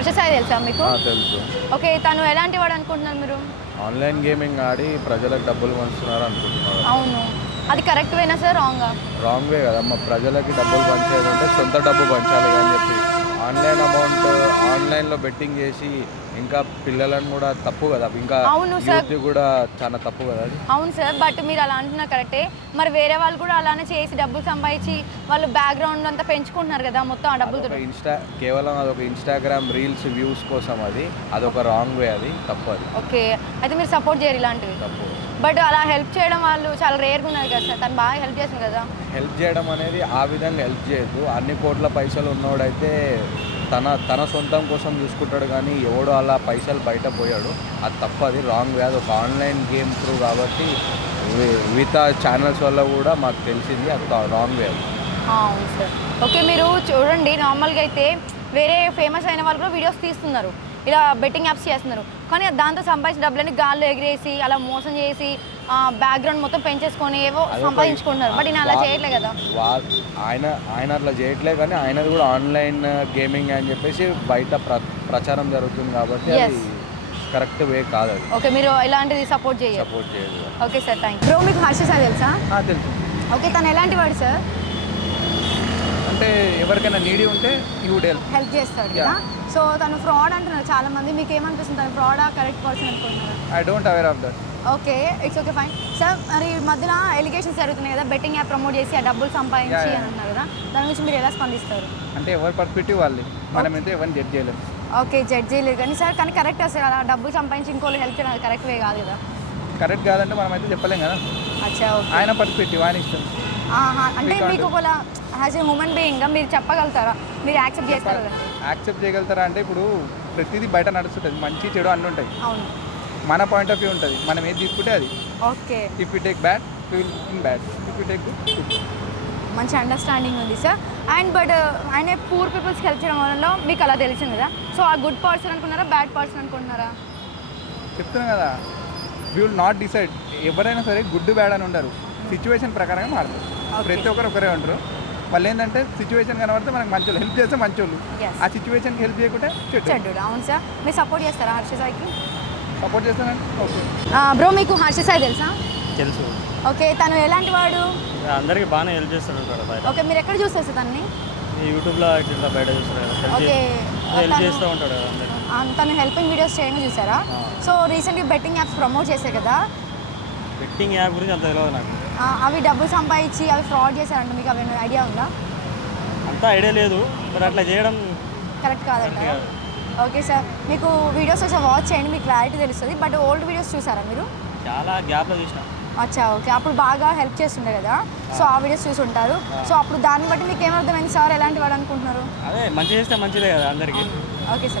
హర్ష సాయి తెలుసా మీకు? తెలుసు. ఓకే, తను ఎలాంటి వాడు అనుకుంటున్నారు మీరు? ఆన్లైన్ గేమింగ్ ఆడి ప్రజలకు డబ్బులు పంచుతున్నారు అనుకుంటున్నారు. అవును, అది కరెక్ట్ వేనా సార్, రాంగా? రాంగ్ వే కదమ్మా. ప్రజలకి డబ్బులు పంచేది ఉంటే సొంత డబ్బు పంచాలి అని చెప్పి ఆన్లైన్ అమౌంట్ ఆన్లైన్లో బెట్టింగ్ చేసి ఇంకా పిల్లలను కూడా తప్పు కదా. ఇంకా అవును సార్, యూత్ కూడా చాలా తప్పు కదా అది. అవును సార్, బట్ మీరు అలా అంటున్నారు కరెక్టే. మరి వేరే వాళ్ళు కూడా అలానే చేసి డబ్బులు సంపాదించి వాళ్ళు బ్యాక్గ్రౌండ్ అంతా పెంచుకుంటున్నారు కదా మొత్తం ఆ డబ్బులతో. కేవలం అదొక ఇన్స్టాగ్రామ్ రీల్స్ వ్యూస్ కోసం అదొక రాంగ్ వే, అది తప్పు. అది ఓకే, అయితే మీరు సపోర్ట్ చేయరు ఇలాంటివి? తప్పు. బట్ అలా హెల్ప్ చేయడం వాళ్ళు చాలా రేర్గా ఉన్నారు కదా సార్. తను బాగా హెల్ప్ చేస్తుంది కదా. హెల్ప్ చేయడం అనేది ఆ విధంగా హెల్ప్ చేయదు. అన్ని కోట్ల పైసలు ఉన్నోడైతే తన సొంతం కోసం చూసుకుంటాడు, కానీ ఎవడో అలా పైసలు బయట పోయాడు, అది తప్పు. అది రాంగ్ వే. అది ఒక ఆన్లైన్ గేమ్ త్రూ కాబట్టి మిగతా ఛానల్స్ వల్ల కూడా మాకు తెలిసింది అది రాంగ్ వే. అది అవును సార్. ఓకే, మీరు చూడండి, నార్మల్గా అయితే వేరే ఫేమస్ అయిన వాళ్ళు కూడా వీడియోస్ తీస్తున్నారు, ఇలా బెట్టింగ్ యాప్స్ చేస్తున్నారు, కానీ దాంతో సంపాదించిన డబ్బులని గాల్లో ఎగిరేసి అలా మోసం చేసి బ్యాక్గ్రౌండ్ మొత్తం పెంచేసుకొని ఏవో సంపాదించుకుంటున్నారు. బట్ నేను అలా చేయట్లే కదా. ఆయన అట్లా చేయట్లే, కానీ ఆయనది కూడా ఆన్లైన్ గేమింగ్ అని చెప్పేసి బయట ప్రచారం జరుగుతుంది కాబట్టి అది కరెక్ట్ వే కాదు. అది ఓకే, మీరు ఇలాంటిది సపోర్ట్ చేయదు. Okay sir, thank you. Bro, మీకు హర్ష సార్ తెలుసా? తెలుసు. ఓకే, తను ఎలాంటి వాడు సార్? అంటే ఎవరికైనా నీడీ ఉంటే హెల్ప్ చేస్తాడు కదా. సో తను ఫ్రాడ్ అంటున్నారు చాలా మంది, మీకు ఏమనిపిస్తుంది? తను ఫ్రాడా కరెక్ట్ పర్సన్ అనుకుంటున్నారు? I don't aware of that. Okay, it's okay, fine sir. మరి మధ్యలో ఎలిగేషన్స్ జరుగుతున్నాయి కదా, బెట్టింగ్ యాప్ ప్రమోట్ చేసి ఆ డబ్బులు సంపాదించి అని అంటున్నారు కదా, దాని గురించి మీరు ఎలా స్పందిస్తారు? అంటే ఎవరి పర్స్పెక్టివ్ వాళ్ళు, మనం అయితే ఎవరిని జడ్జ్ చేయలేము. ఓకే, జడ్జ్ చేయలేదు కానీ సార్, కానీ కరెక్ట్ సార్, అలా డబ్బులు సంపాదించి ఇంకోళ్ళు హెల్ప్ చేయడం కరెక్ట్ వే కాదు కదా. కరెక్ట్ కాదంటే మనం అయితే చెప్పలేం కదా. అచ్చా, ఓకే. ఆయన పర్స్పెక్టివ్, ఆయన ఇష్టం. అంటే మీకు ఒకవేళ యాజ్ ఏ హ్యూమన్ బీయింగ్గా మీరు చెప్పగలుగుతారా, మీరు యాక్సెప్ట్ చేస్తారు కదా? యాక్సెప్ట్ చేయగలుగుతారా అంటే ఇప్పుడు ప్రతిదీ బయట నడుస్తుంటుంది, మంచి చెడు అన్నీ ఉంటాయి. అవును, మన పాయింట్ ఆఫ్ వ్యూ ఉంటుంది, మనం ఏది తీసుకుంటే అది. Okay, if you take bad you will in bad, if you take good. మంచి అండర్స్టాండింగ్ ఉంది సార్. అండ్ బట్ ఆయన పూర్ పీపుల్స్కి హెల్ప్ చేయడం వల్ల మీకు అలా తెలిసింది కదా, సో ఆ గుడ్ పర్సన్ అనుకున్నారా, బ్యాడ్ పర్సన్ అనుకుంటున్నారా? చెప్తున్నా కదా, వీ విల్ నాట్ డిసైడ్. ఎవరైనా సరే గుడ్ బ్యాడ్ అని ఉండరు, సిచ్యువేషన్ ప్రకారంగా మారుతారు. ప్రతి ఒక్కరు ఒకరే ఉంటారు. వాళ్ళు ఏంటంటే సిచ్యువేషన్ కనబడితే మనకు మంచి హెల్ప్ చేస్తే మంచోళ్ళు, ఆ సిచ్యువేషన్కి హెల్ప్ చేయకుంటే చెడ్డు. అవును సార్, మీరు సపోర్ట్ చేస్తారా హర్ష సాయికి? సపోర్ట్ చేస్తానండి. ఓకే బ్రో, మీకు హర్ష సాయి తెలుసా? తెలుసు. ఓకే, తను ఎలాంటి వాడు? అందరికి బాగానే హెల్ప్ చేస్తుంటాడు బయట. ఓకే, మీరు ఎక్కడ చూస్తారు సార్ తనని? యూట్యూబ్లో ఇట్లా బయట చూస్తారు కదా, ఓకే, హెల్ప్ చేస్తూ ఉంటాడు కదా అందరికి. తను హెల్పింగ్ వీడియోస్ చేయగా చూసారా? సో రీసెంట్గా బెట్టింగ్ యాప్స్ ప్రమోట్ చేశారు కదా. బెట్టింగ్ యాప్ గురించి అంత తెలియదు నాకు. అవి డబ్బులు సంపాదించి అవి ఫ్రాడ్ చేశారంట, మీకు అవి ఐడియా ఉందా? అంతా ఐడియా లేదు, మరి అట్లా చేయడం కరెక్ట్ కాదంట. ఓకే సార్, మీకు వీడియోస్ ఒకసారి వాచ్ చేయండి, మీకు క్లారిటీ తెలుస్తుంది. బట్ ఓల్డ్ వీడియోస్ చూసారా మీరు? చాలా గ్యాప్లో చూసిన. అచ్చా, ఓకే, అప్పుడు బాగా హెల్ప్ చేస్తుండే కదా, సో ఆ వీడియోస్ చూసి ఉంటారు. సో అప్పుడు దాన్ని బట్టి మీకు ఏమర్థమైంది సార్ ఎలాంటి వాడు అనుకుంటున్నారు? అదే మంచి చేస్తే మంచిదే కదా అందరికీ. Okay sir.